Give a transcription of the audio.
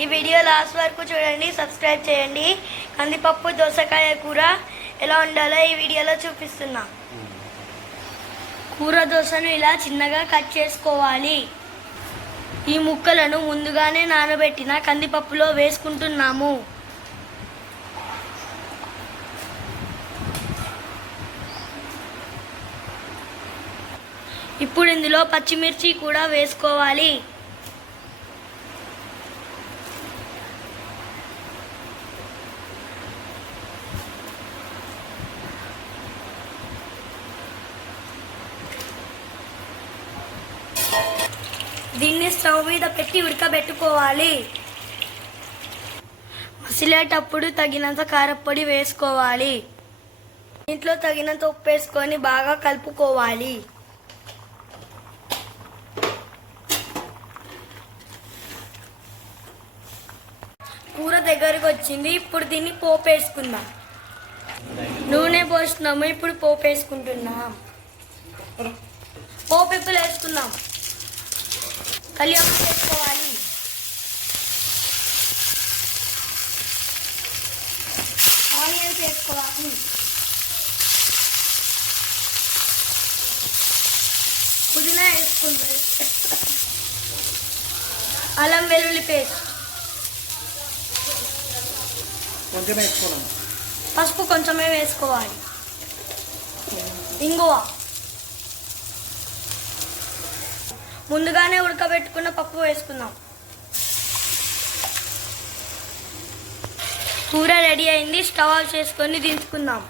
ఈ video last వరకు చూడండి సబ్స్క్రైబ్ చేయండి. కందిపప్పు దోసకాయ కూర ఎలా ఉండాలో ఈ వీడియోలో చూపిస్తున్నా. కూర దోశను ఇలా చిన్నగా కట్ చేసుకోవాలి. ఈ ముక్కలను ముందుగానే నానబెట్టిన కందిపప్పులో వేసుకుంటున్నాము. ఇప్పుడు ఇందులో పచ్చిమిర్చి కూడా వేసుకోవాలి. దీన్ని స్టవ్ మీద పెట్టి ఉడకబెట్టుకోవాలి. మసిలేటప్పుడు తగినంత కారపొడి వేసుకోవాలి. ఇంట్లో తగినంత ఉప్పు వేసుకొని బాగా కలుపుకోవాలి. కూర దగ్గరకు వచ్చింది. ఇప్పుడు దీన్ని పోపు వేసుకుందాం. నూనె పోస్తున్నాము. ఇప్పుడు పోపు వేసుకుంటున్నాం. పోపు ఇప్పుడు వేసుకుందాం. కలియాకు వేసుకోవాలి ఆనియన్స్ వేసుకోవాలి పుదీనా వేసుకుంటారు అల్లం వెల్లుల్లి పేస్ట్. కొంచెం వేసుకోవాలి పసుపు కొంచెమే వేసుకోవాలి. ఇంగువ. ముందుగానే ఉడకబెట్టుకున్న పప్పు వేసుకుందాం. కూర రెడీ అయింది స్టవ్ ఆఫ్ చేసుకొని దించుకుందాం.